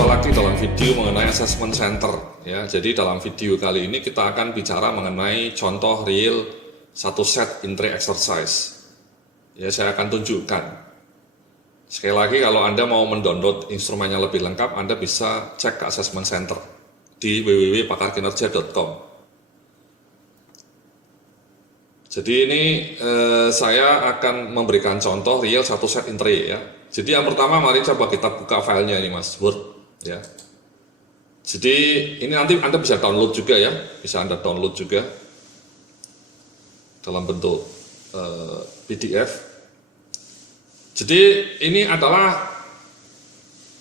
Jumpa lagi dalam video mengenai assessment center ya. Jadi dalam video kali ini kita akan bicara mengenai contoh real satu set entry exercise. Ya, saya akan tunjukkan. Sekali lagi, kalau Anda mau mendownload instrumennya lebih lengkap, Anda bisa cek ke assessment center di www.pakarkinerja.com. Jadi ini saya akan memberikan contoh real satu set entry ya. Jadi yang pertama, mari coba kita buka filenya ini Mas, Word ya. Jadi ini nanti Anda bisa download juga ya, bisa Anda download juga dalam bentuk PDF. Jadi ini adalah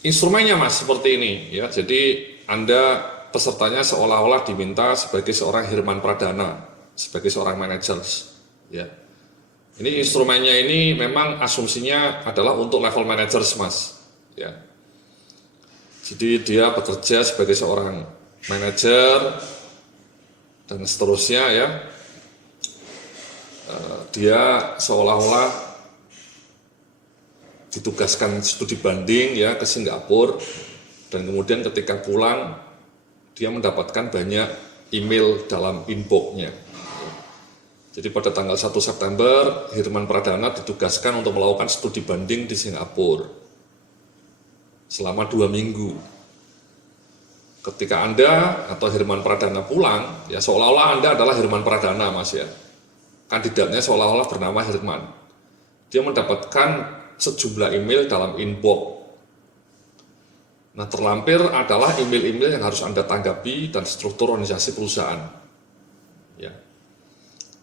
instrumennya Mas, seperti ini ya. Jadi Anda pesertanya seolah-olah diminta sebagai seorang Hirman Pradana, sebagai seorang manajer ya. Ini instrumennya ini memang asumsinya adalah untuk level managers Mas ya. Jadi dia bekerja sebagai seorang manajer dan seterusnya ya. Dia seolah-olah ditugaskan studi banding ya ke Singapura, dan kemudian ketika pulang dia mendapatkan banyak email dalam inbox-nya. Jadi pada tanggal 1 September, Hirman Pradana ditugaskan untuk melakukan studi banding di Singapura selama 2 minggu. Ketika Anda atau Hirman Pradana pulang, ya seolah-olah Anda adalah Hirman Pradana Mas ya. Kandidatnya seolah-olah bernama Hirman. Dia mendapatkan sejumlah email dalam inbox. Nah, terlampir adalah email-email yang harus Anda tanggapi dan struktur organisasi perusahaan. Ya.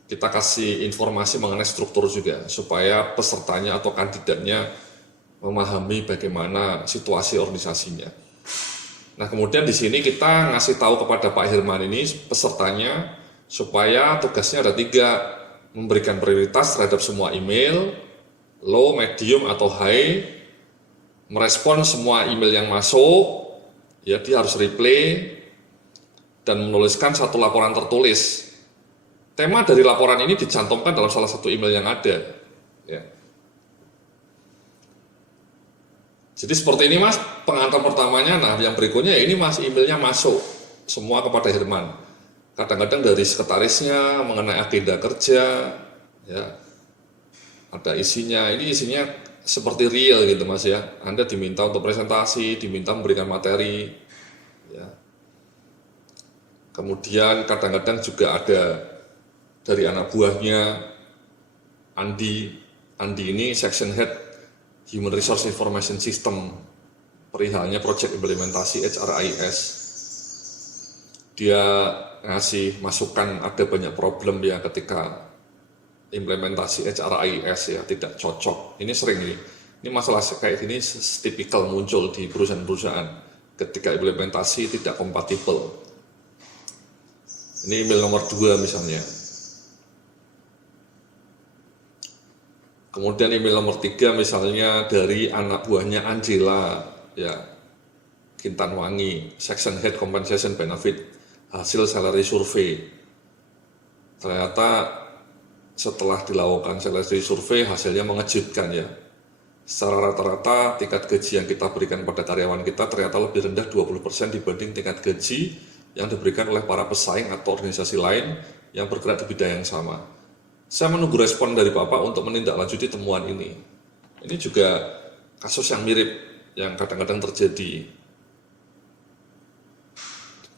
Kita kasih informasi mengenai struktur juga, supaya pesertanya atau kandidatnya memahami bagaimana situasi organisasinya. Nah, kemudian di sini kita ngasih tahu kepada Pak Hirman ini, pesertanya, supaya tugasnya ada 3, memberikan prioritas terhadap semua email, low, medium, atau high, merespon semua email yang masuk, ya dia harus reply, dan menuliskan satu laporan tertulis. Tema dari laporan ini dicantumkan dalam salah satu email yang ada. Ya. Jadi seperti ini Mas, pengantar pertamanya. Nah, yang berikutnya ya ini Mas, emailnya masuk semua kepada Hirman. Kadang-kadang dari sekretarisnya mengenai agenda kerja, ya ada isinya. Ini isinya seperti real gitu Mas ya. Anda diminta untuk presentasi, diminta memberikan materi. Ya. Kemudian kadang-kadang juga ada dari anak buahnya Andi ini section head Human Resource Information System, perihalnya project implementasi HRIS. Dia ngasih masukan ada banyak problem ya ketika implementasi HRIS ya tidak cocok. Ini sering ini masalah kayak gini tipikal muncul di perusahaan-perusahaan ketika implementasi tidak kompatibel. Ini email nomor 2 misalnya. Kemudian email nomor 3 misalnya dari anak buahnya Angela, ya, Kintanwangi, Section Head Compensation Benefit, hasil salary survey. Ternyata setelah dilakukan salary survey, hasilnya mengejutkan ya. Secara rata-rata tingkat gaji yang kita berikan pada karyawan kita ternyata lebih rendah 20% dibanding tingkat gaji yang diberikan oleh para pesaing atau organisasi lain yang bergerak di bidang yang sama. Saya menunggu respon dari Bapak untuk menindaklanjuti temuan ini. Ini juga kasus yang mirip yang kadang-kadang terjadi.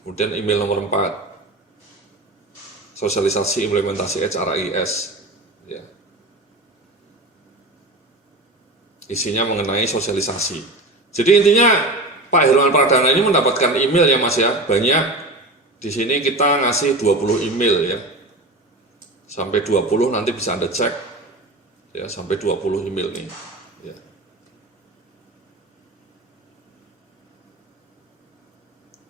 Kemudian email nomor 4, sosialisasi implementasi HRIS. Ya. Isinya mengenai sosialisasi. Jadi intinya Pak Hirman Pradana ini mendapatkan email ya Mas ya, banyak. Di sini kita ngasih 20 email ya. Sampai 20 nanti bisa Anda cek ya, sampai 20 email nih ya.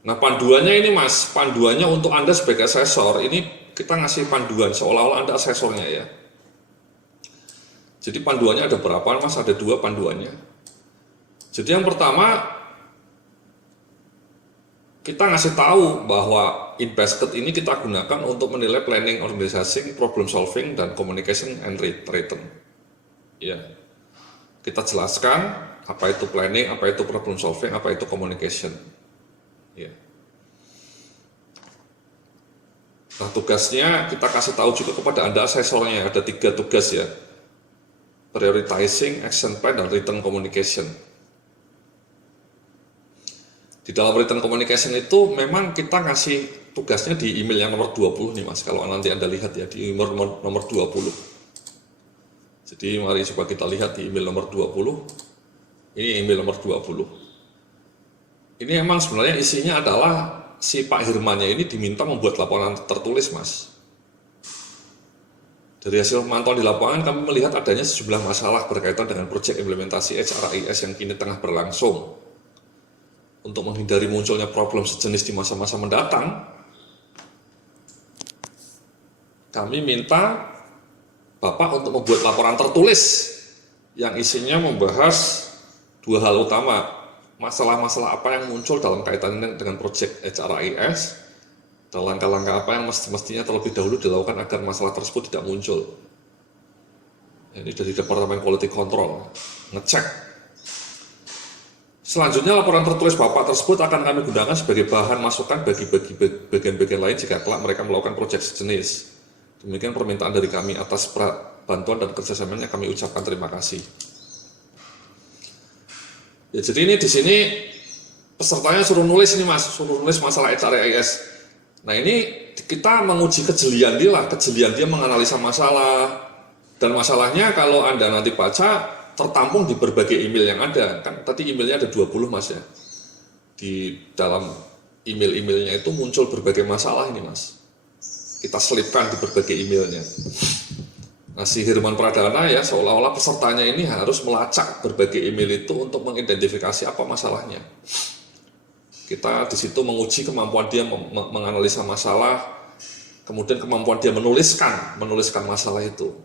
Nah, panduannya ini Mas, panduannya untuk Anda sebagai asesor, ini kita ngasih panduan seolah-olah Anda asesornya ya. Jadi panduannya ada berapa Mas? Ada 2 panduannya. Jadi yang pertama, kita ngasih tahu bahwa InBasket ini kita gunakan untuk menilai planning, organizing, problem solving, dan communication and return. Ya, kita jelaskan Apa itu planning, apa itu problem solving, apa itu communication. Ya. Nah, tugasnya kita kasih tahu juga kepada Anda asesornya, ada 3 tugas ya. Prioritizing, action plan, dan written communication. Di dalam written communication itu memang kita ngasih tugasnya di email yang nomor 20 nih Mas, kalau nanti Anda lihat ya, di email nomor 20. Jadi mari coba kita lihat di email nomor 20. Ini email nomor 20. Ini emang sebenarnya isinya adalah si Pak Hirmannya ini diminta membuat laporan tertulis Mas. Dari hasil pemantauan di lapangan kami melihat adanya sejumlah masalah berkaitan dengan proyek implementasi HRIS yang kini tengah berlangsung. Untuk menghindari munculnya problem sejenis di masa-masa mendatang, kami minta Bapak untuk membuat laporan tertulis yang isinya membahas 2 hal utama, masalah-masalah apa yang muncul dalam kaitannya dengan proyek HRIS, dan langkah-langkah apa yang mestinya terlebih dahulu dilakukan agar masalah tersebut tidak muncul. Ini dari Departemen Quality Control, ngecek. Selanjutnya laporan tertulis Bapak tersebut akan kami gunakan sebagai bahan masukan bagi bagian-bagian lain jika kelak mereka melakukan proyek sejenis. Demikian permintaan dari kami, atas bantuan dan kerjasamanya kami ucapkan terima kasih. Ya, jadi ini di sini pesertanya suruh nulis nih Mas, suruh nulis masalah HRIS. Nah ini kita menguji kejelian dia menganalisa masalah, dan masalahnya kalau Anda nanti baca tertampung di berbagai email yang ada. Kan tadi emailnya ada 20 Mas ya. Di dalam email-emailnya itu muncul berbagai masalah ini Mas. Kita selipkan di berbagai emailnya. Nah si Hirman Pradana ya seolah-olah pesertanya ini harus melacak berbagai email itu untuk mengidentifikasi apa masalahnya. Kita di situ menguji kemampuan dia menganalisa masalah, kemudian kemampuan dia menuliskan masalah itu.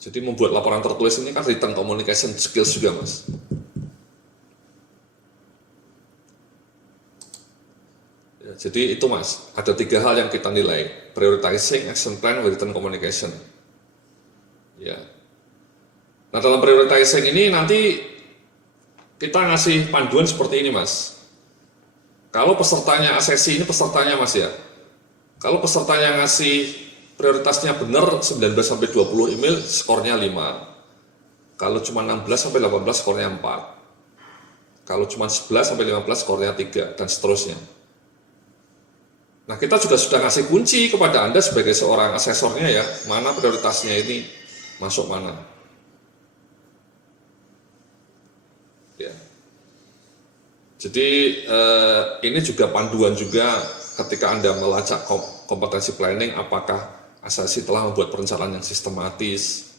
Jadi membuat laporan tertulis ini kan written communication skills juga Mas. Ya, jadi itu Mas, ada 3 hal yang kita nilai, prioritizing, action plan, written communication. Ya. Nah dalam prioritizing ini nanti kita ngasih panduan seperti ini Mas. Kalau pesertanya asesi, ini pesertanya Mas ya. Kalau pesertanya ngasih prioritasnya benar 19-20 email, skornya 5. Kalau cuma 16-18 skornya 4. Kalau cuma 11-15 skornya 3 dan seterusnya. Nah, kita juga sudah ngasih kunci kepada Anda sebagai seorang asesornya ya, mana prioritasnya ini masuk mana. Ya. Jadi ini juga panduan juga ketika Anda melacak kompetensi planning, apakah asesi telah membuat perencanaan yang sistematis,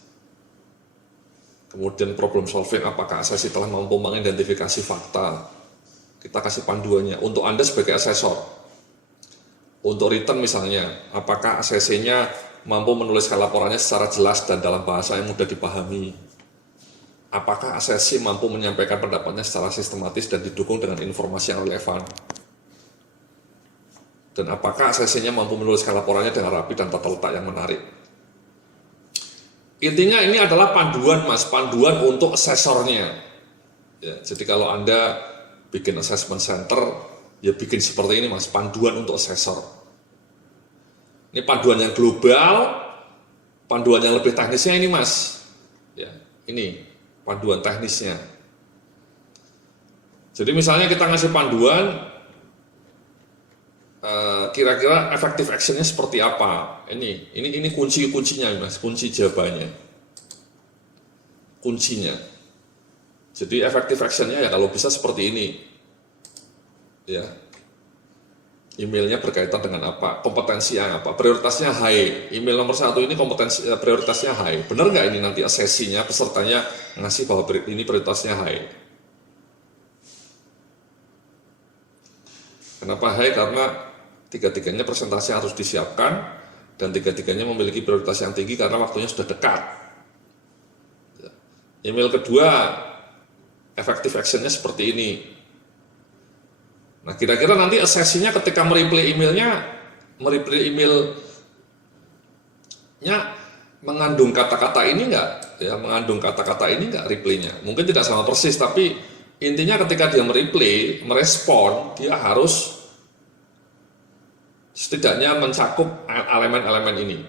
kemudian problem solving, apakah asesi telah mampu mengidentifikasi fakta. Kita kasih panduannya untuk Anda sebagai asesor. Untuk written misalnya, apakah asesinya mampu menuliskan laporannya secara jelas dan dalam bahasa yang mudah dipahami. Apakah asesi mampu menyampaikan pendapatnya secara sistematis dan didukung dengan informasi yang relevan? Dan apakah asesinya mampu menuliskan laporannya dengan rapi dan tata letak yang menarik? Intinya ini adalah panduan Mas, panduan untuk asesornya. Ya, jadi kalau Anda bikin assessment center, ya bikin seperti ini Mas, panduan untuk asesor. Ini panduan yang global, panduan yang lebih teknisnya ini Mas. Ya, ini panduan teknisnya. Jadi misalnya kita ngasih panduan, kira-kira effective actionnya seperti apa? Ini kuncinya Mas, kunci jawabannya. Kuncinya. Jadi effective actionnya ya kalau bisa seperti ini. Ya. Emailnya berkaitan dengan apa? Kompetensinya apa? Prioritasnya high. Email nomor 1 ini prioritasnya high. Benar nggak ini nanti asesinya, pesertanya ngasih bahwa ini prioritasnya high? Kenapa high? Karena 3-tiganya presentasi harus disiapkan dan 3-tiganya memiliki prioritas yang tinggi karena waktunya sudah dekat. Email kedua, effective actionnya seperti ini. Nah, kira-kira nanti asesinya ketika mereply emailnya mengandung kata-kata ini enggak? Ya, mengandung kata-kata ini enggak reply-nya? Mungkin tidak sama persis, tapi intinya ketika dia merespon, dia harus setidaknya mencakup elemen-elemen ini.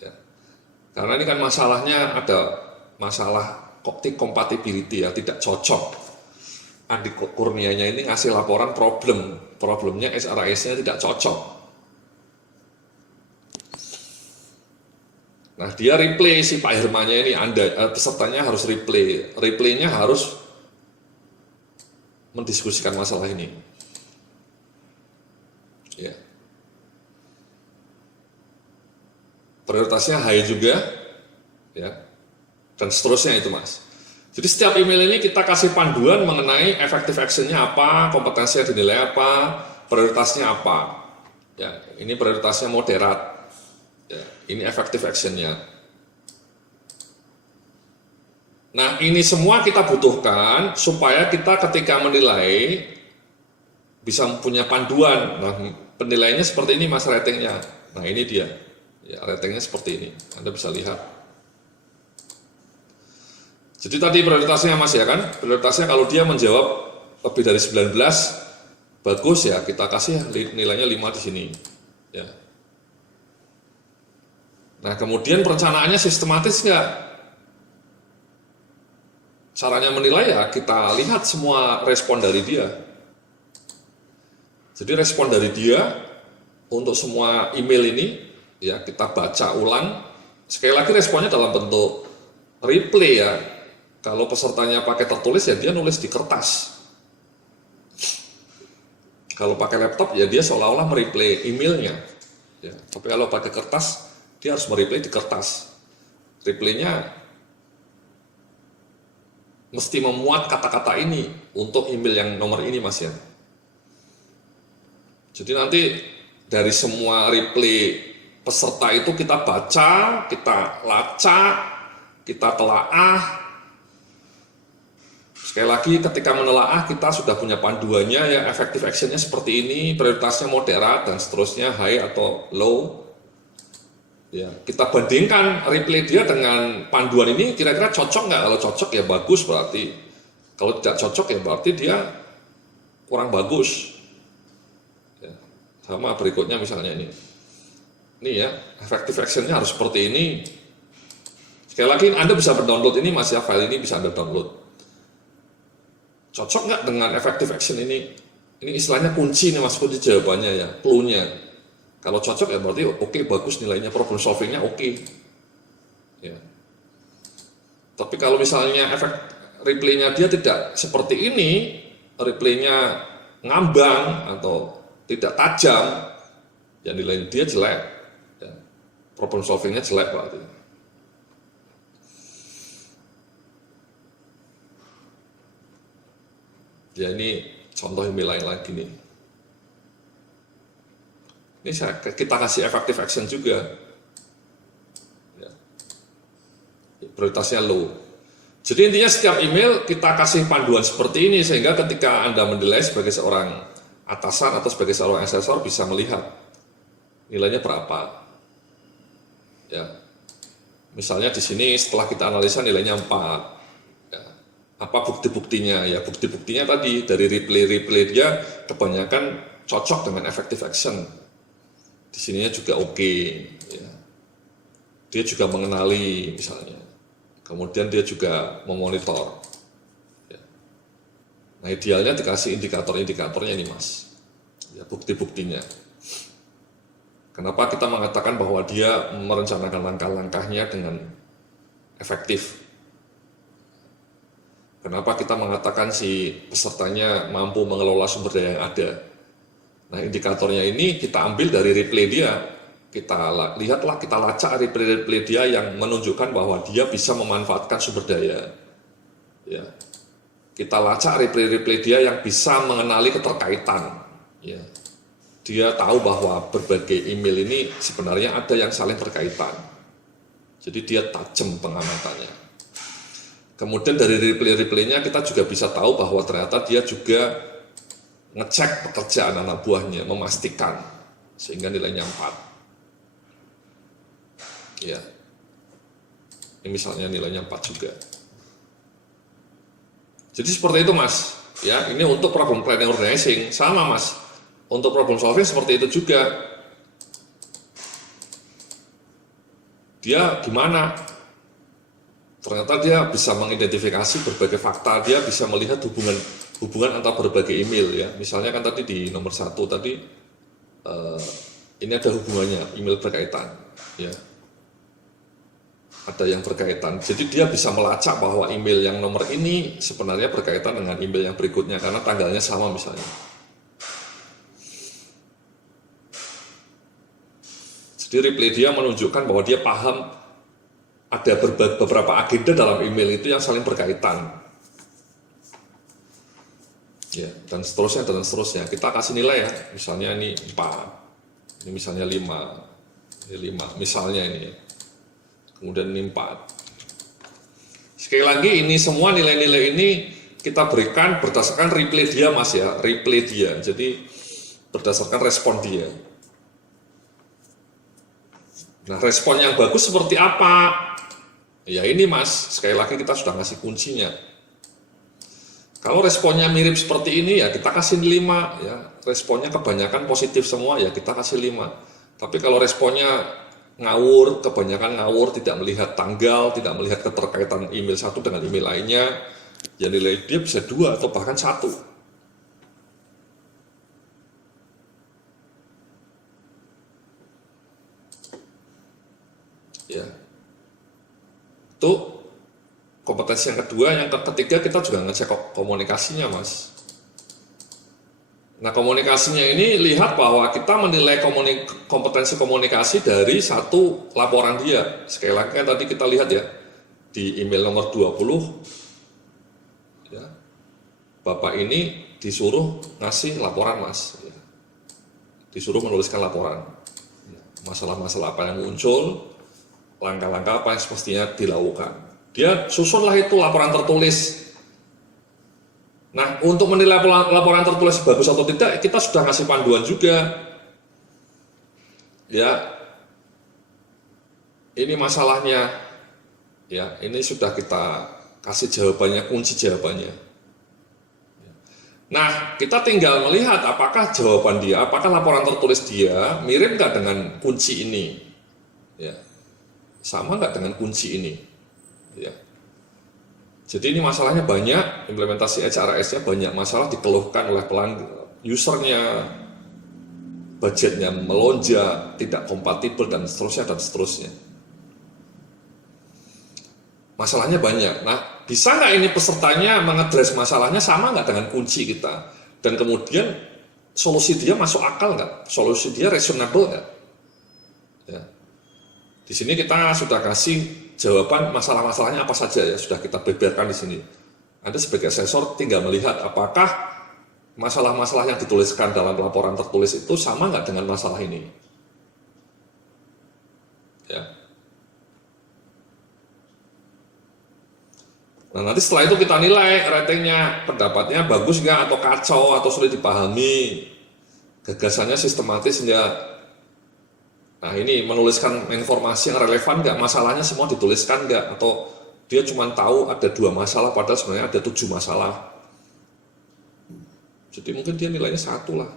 Ya. Karena ini kan masalahnya ada masalah compatibility ya, tidak cocok. Andi Kurnianya ini ngasih laporan problemnya SRAS-nya tidak cocok. Nah dia replay si Pak Hermannya ini, pesertanya harus replaynya harus mendiskusikan masalah ini. Ya. Prioritasnya high juga, ya, dan seterusnya itu mas. Jadi setiap email ini kita kasih panduan mengenai effective action-nya apa, kompetensinya dinilai apa, prioritasnya apa. Ya, ini prioritasnya moderat. Ya, ini effective action-nya. Nah, ini semua kita butuhkan supaya kita ketika menilai bisa punya panduan. Nah, penilaiannya seperti ini mas, ratingnya. Nah, ini dia. Ya, ratingnya seperti ini. Anda bisa lihat. Jadi tadi prioritasnya mas ya kan, prioritasnya kalau dia menjawab lebih dari 19, bagus ya, kita kasih nilainya 5 di sini. Ya. Nah kemudian perencanaannya sistematis nggak? Caranya menilai ya kita lihat semua respon dari dia. Jadi respon dari dia untuk semua email ini, ya kita baca ulang. Sekali lagi responnya dalam bentuk replay ya. Kalau pesertanya pakai tertulis ya dia nulis di kertas. Kalau pakai laptop ya dia seolah-olah mereplay emailnya. Ya, tapi kalau pakai kertas dia harus mereplay di kertas. Replaynya mesti memuat kata-kata ini untuk email yang nomor ini mas ya. Jadi nanti dari semua replay peserta itu kita baca, kita lacak, kita telaah. Sekali lagi ketika menelaah kita sudah punya panduannya ya, effective actionnya seperti ini, prioritasnya moderat dan seterusnya high atau low. Ya, kita bandingkan replay dia dengan panduan ini kira-kira cocok nggak? Kalau cocok ya bagus berarti. Kalau tidak cocok ya berarti dia kurang bagus. Ya, sama berikutnya misalnya ini. Ini ya, effective actionnya harus seperti ini. Sekali lagi Anda bisa mendownload ini mas ya, file ini bisa Anda download. Cocok nggak dengan effective action ini? Ini istilahnya kunci nih mas, kunci jawabannya ya, clue-nya. Kalau cocok ya berarti oke, bagus nilainya, problem solvingnya oke. Ya. Tapi kalau misalnya efek replaynya dia tidak seperti ini, replaynya ngambang atau tidak tajam, ya nilai dia jelek. Ya. Problem solvingnya jelek berarti. Ya ini contoh email lain lagi nih. Ini kita kasih effective action juga. Ya. Prioritasnya low. Jadi intinya setiap email kita kasih panduan seperti ini sehingga ketika Anda menilai sebagai seorang atasan atau sebagai seorang asesor bisa melihat nilainya berapa. Ya. Misalnya di sini setelah kita analisa nilainya 4. Apa bukti-buktinya? Ya bukti-buktinya tadi dari replay dia kebanyakan cocok dengan effective action. Di sininya juga oke. Ya. Dia juga mengenali misalnya. Kemudian dia juga memonitor. Ya. Nah idealnya dikasih indikator-indikatornya ini mas. Ya bukti-buktinya. Kenapa kita mengatakan bahwa dia merencanakan langkah-langkahnya dengan efektif? Kenapa kita mengatakan si pesertanya mampu mengelola sumber daya yang ada? Nah indikatornya ini kita ambil dari replay dia. Kita lihatlah, kita lacak replay dia yang menunjukkan bahwa dia bisa memanfaatkan sumber daya. Ya. Kita lacak replay dia yang bisa mengenali keterkaitan. Ya. Dia tahu bahwa berbagai email ini sebenarnya ada yang saling berkaitan. Jadi dia tajam pengamatannya. Kemudian dari replay-replaynya kita juga bisa tahu bahwa ternyata dia juga ngecek pekerjaan anak buahnya, memastikan sehingga nilainya 4. Ya. Ini misalnya nilainya 4 juga. Jadi seperti itu Mas. Ya, ini untuk problem planning organizing sama Mas. Untuk problem solving seperti itu juga. Dia gimana? Ternyata dia bisa mengidentifikasi berbagai fakta, dia bisa melihat hubungan antara berbagai email ya. Misalnya kan tadi di nomor 1 tadi ini ada hubungannya email berkaitan ya. Ada yang berkaitan. Jadi dia bisa melacak bahwa email yang nomor ini sebenarnya berkaitan dengan email yang berikutnya karena tanggalnya sama misalnya. Jadi replay dia menunjukkan bahwa dia paham ada beberapa agenda dalam email itu yang saling berkaitan. Ya, dan seterusnya dan seterusnya. Kita kasih nilai ya. Misalnya ini 4. Ini misalnya 5. Ini 5 misalnya ini. Kemudian ini 4. Sekali lagi ini semua nilai-nilai ini kita berikan berdasarkan replay dia Mas ya, replay dia. Jadi berdasarkan respon dia. Nah, respon yang bagus seperti apa? Ya ini Mas, sekali lagi kita sudah ngasih kuncinya. Kalau responnya mirip seperti ini ya kita kasih 5 ya. Responnya kebanyakan positif semua ya kita kasih 5. Tapi kalau responnya ngawur, kebanyakan ngawur, tidak melihat tanggal, tidak melihat keterkaitan email satu dengan email lainnya, ya nilai dia bisa 2 atau bahkan 1. Ya. Itu kompetensi yang kedua. Yang ketiga kita juga ngecek komunikasinya Mas. Nah komunikasinya ini lihat bahwa kita menilai kompetensi komunikasi dari satu laporan dia. Sekali lagi kan tadi kita lihat ya di email nomor 20 ya, Bapak ini disuruh ngasih laporan Mas ya. Disuruh menuliskan laporan masalah-masalah apa yang muncul, langkah-langkah apa yang semestinya dilakukan. Dia susunlah itu laporan tertulis. Nah, untuk menilai laporan tertulis bagus atau tidak, kita sudah ngasih panduan juga. Ya, ini masalahnya. Ya, ini sudah kita kasih jawabannya, kunci jawabannya. Nah, kita tinggal melihat apakah jawaban dia, apakah laporan tertulis dia mirip nggak dengan kunci ini. Ya. Sama nggak dengan kunci ini ya. Jadi ini masalahnya banyak, implementasi HRS-nya banyak masalah dikeluhkan oleh usernya, budgetnya melonjak, tidak kompatibel dan seterusnya dan seterusnya. Masalahnya banyak. Nah, bisa nggak ini pesertanya mengadres masalahnya sama nggak dengan kunci kita, dan kemudian solusi dia masuk akal nggak, solusi dia reasonable nggak ya. Di sini kita sudah kasih jawaban masalah-masalahnya apa saja ya, sudah kita beberkan di sini. Anda sebagai asesor tinggal melihat apakah masalah-masalah yang dituliskan dalam laporan tertulis itu sama nggak dengan masalah ini. Ya. Nah nanti setelah itu kita nilai ratingnya, pendapatnya bagus nggak atau kacau atau sulit dipahami, gagasannya sistematis nggak. Nah ini menuliskan informasi yang relevan nggak, masalahnya semua dituliskan nggak, atau dia cuma tahu ada 2 masalah padahal sebenarnya ada 7 masalah. Jadi mungkin dia nilainya 1 lah.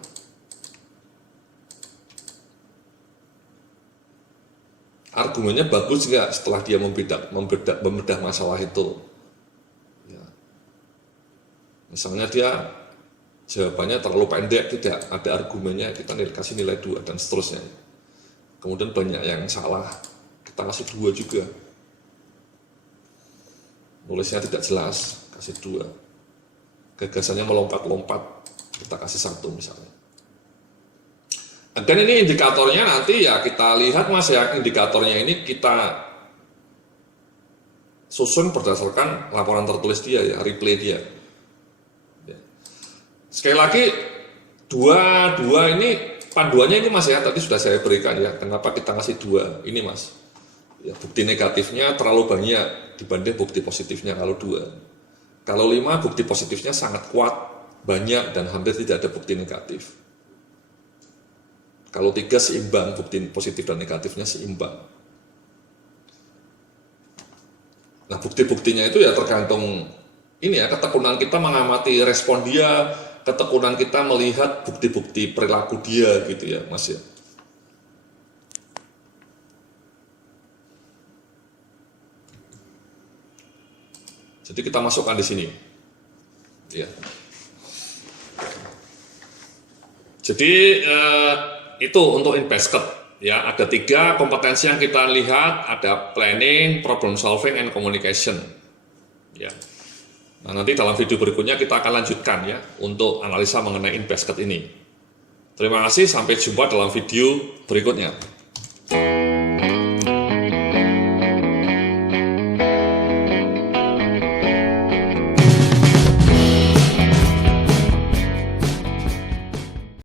Argumennya bagus nggak setelah dia membedah masalah itu. Ya. Misalnya dia jawabannya terlalu pendek, tidak ada argumennya, kita kasih nilai 2 dan seterusnya. Kemudian banyak yang salah, kita kasih 2 juga. Nulisnya tidak jelas, kasih 2. Gagasannya melompat-lompat, kita kasih 1 misalnya. Dan ini indikatornya nanti ya kita lihat Mas ya, indikatornya ini kita susun berdasarkan laporan tertulis dia ya, replay dia. Ya. Sekali lagi, 2 ini panduannya ini Mas ya, tadi sudah saya berikan ya, kenapa kita ngasih 2 ini Mas ya, bukti negatifnya terlalu banyak dibanding bukti positifnya kalau 2. Kalau 5 bukti positifnya sangat kuat, banyak dan hampir tidak ada bukti negatif. Kalau 3 seimbang, bukti positif dan negatifnya seimbang. Nah bukti-buktinya itu ya tergantung ini ya, ketekunan kita mengamati respon dia, ketekunan kita melihat bukti-bukti perilaku dia gitu ya Mas ya. Jadi kita masukkan di sini. Ya. Jadi itu untuk in basket ya, ada 3 kompetensi yang kita lihat, ada planning, problem solving, and communication. Ya. Nah, nanti dalam video berikutnya kita akan lanjutkan ya untuk analisa mengenai in basket ini. Terima kasih, sampai jumpa dalam video berikutnya.